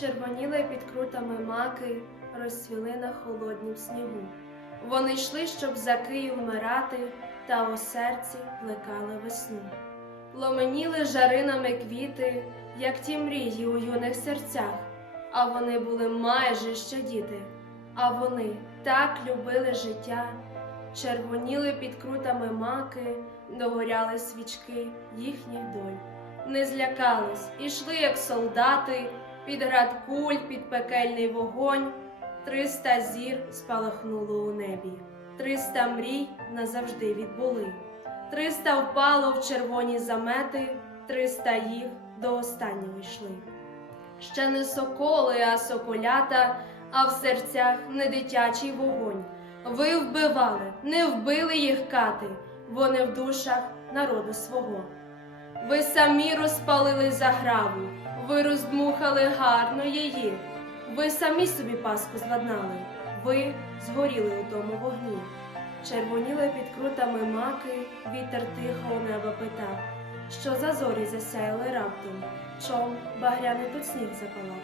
червоніли під крутами маки, розцвіли на холоднім снігу. Вони йшли, щоб за Київ вмирати, та у серці плекали весну. Пломеніли жаринами квіти, як ті мрії у юних серцях, а вони були майже ще діти, а вони так любили життя, червоніли під крутами маки, догоряли свічки їхніх доль. Не злякались, ішли, як солдати, під град куль, під пекельний вогонь. Триста зір спалахнуло у небі, триста мрій назавжди відбули. Триста впало в червоні замети, триста їх до останнього йшли. Ще не соколи, а соколята, а в серцях не дитячий вогонь. Ви вбивали, не вбили їх кати, вони в душах народу свого. Ви самі розпалили заграву, ви роздмухали гарно її. Ви самі собі паску зладнали, ви згоріли у тому вогні. Червоніли під крутами маки, вітер тихо у небо питав, що за зорі засяяли раптом, чом багряний тут сніг запалав.